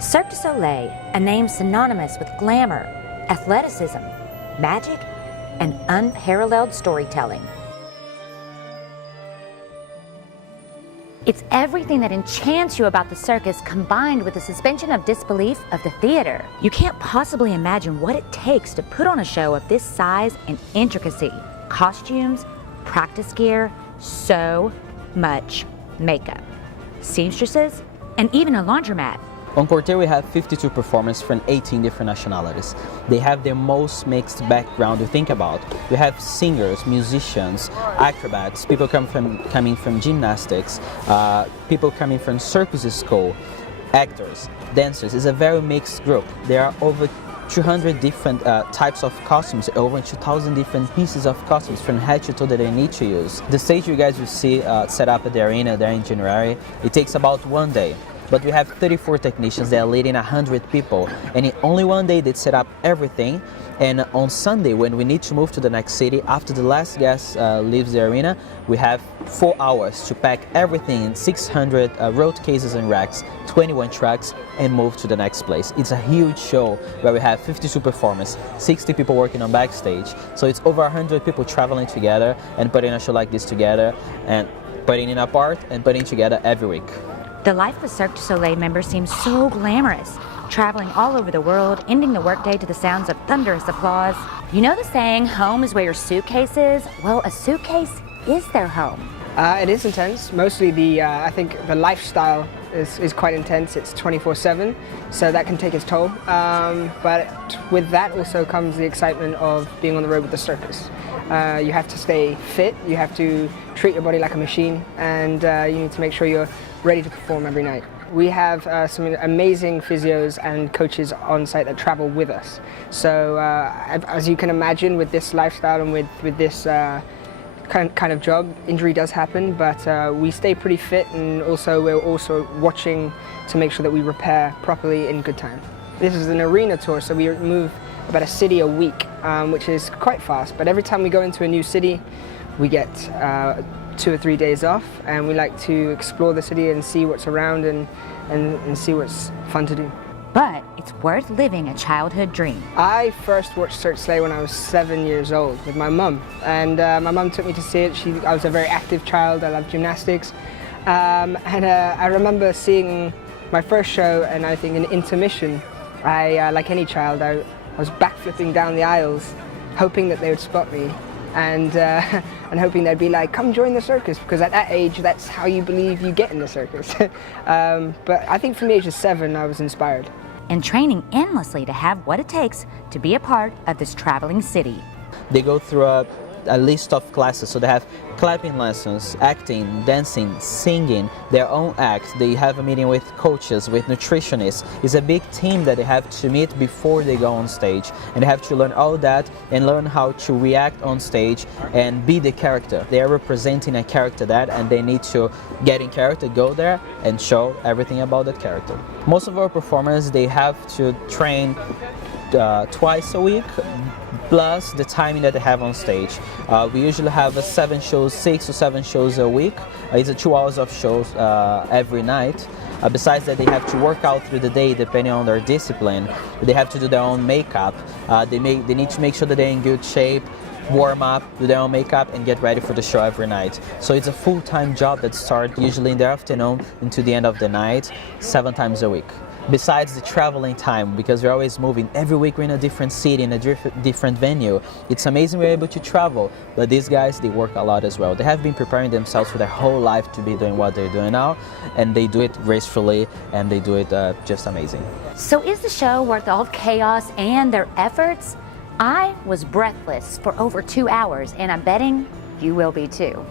Cirque du Soleil, a name synonymous with glamour, athleticism, magic, and unparalleled storytelling. It's everything that enchants you about the circus combined with the suspension of disbelief of the theater. You can't possibly imagine what it takes to put on a show of this size and intricacy. Costumes, practice gear, so much makeup, seamstresses, and even a laundromat. On Corteo we have 52 performers from 18 different nationalities. They have their most mixed background to think about. We have singers, musicians, acrobats, people coming from gymnastics, people coming from circus school, actors, dancers. It's a very mixed group. There are over 200 different types of costumes, over 2,000 different pieces of costumes from head to toe that they need to use. The stage you guys will see set up at the arena there in January, it takes about 1 day. But we have 34 technicians that are leading 100 people, and in only 1 day they set up everything. And on Sunday, when we need to move to the next city, after the last guest leaves the arena, we have 4 hours to pack everything in 600 road cases and racks, 21 trucks, and move to the next place. It's a huge show where we have 52 performers, 60 people working on backstage. So it's over 100 people traveling together and putting a show like this together, and putting it apart and putting it together every week. The life of Cirque du Soleil members seems so glamorous, traveling all over the world, ending the workday to the sounds of thunderous applause. You know the saying, home is where your suitcase is? Well, a suitcase is their home. It is intense. Mostly I think the lifestyle is quite intense. It's 24/7, so that can take its toll. But with that also comes the excitement of being on the road with the circus. You have to stay fit, you have to treat your body like a machine, and you need to make sure you're ready to perform every night. We have some amazing physios and coaches on site that travel with us. So as you can imagine, with this lifestyle and with this kind of job, injury does happen, but we stay pretty fit, and also we're also watching to make sure that we repair properly in good time. This is an arena tour, so we move about a city a week, which is quite fast, but every time we go into a new city, we get 2 or 3 days off, and we like to explore the city and see what's around and see what's fun to do. But it's worth living a childhood dream. I first watched Cirque du Soleil when I was 7 years old with my mum, and my mum took me to see it. I was a very active child, I loved gymnastics, and I remember seeing my first show, and I think in intermission, like any child, I was backflipping down the aisles, hoping that they would spot me, and hoping they'd be like, come join the circus, because at that age, that's how you believe you get in the circus. But I think from the age of 7, I was inspired. And training endlessly to have what it takes to be a part of this traveling city. They go through a list of classes, so they have clapping lessons, acting, dancing, singing, their own act. They have a meeting with coaches, with nutritionists. It's a big team that they have to meet before they go on stage, and they have to learn all that and learn how to react on stage and be the character. They are representing a character and they need to get in character, go there and show everything about that character. Most of our performers, they have to train twice a week, plus the timing that they have on stage. We usually have 6 to 7 shows a week. It's 2 hours of shows every night. Besides that, they have to work out through the day depending on their discipline. They have to do their own makeup. They need to make sure that they're in good shape, warm up, do their own makeup, and get ready for the show every night. So it's a full-time job that starts usually in the afternoon into the end of the night, 7 times a week. Besides the traveling time, because we're always moving. Every week we're in a different city, in a different venue. It's amazing we're able to travel, but these guys, they work a lot as well. They have been preparing themselves for their whole life to be doing what they're doing now, and they do it gracefully, and they do it just amazing. So is the show worth all the chaos and their efforts? I was breathless for over 2 hours, and I'm betting you will be too.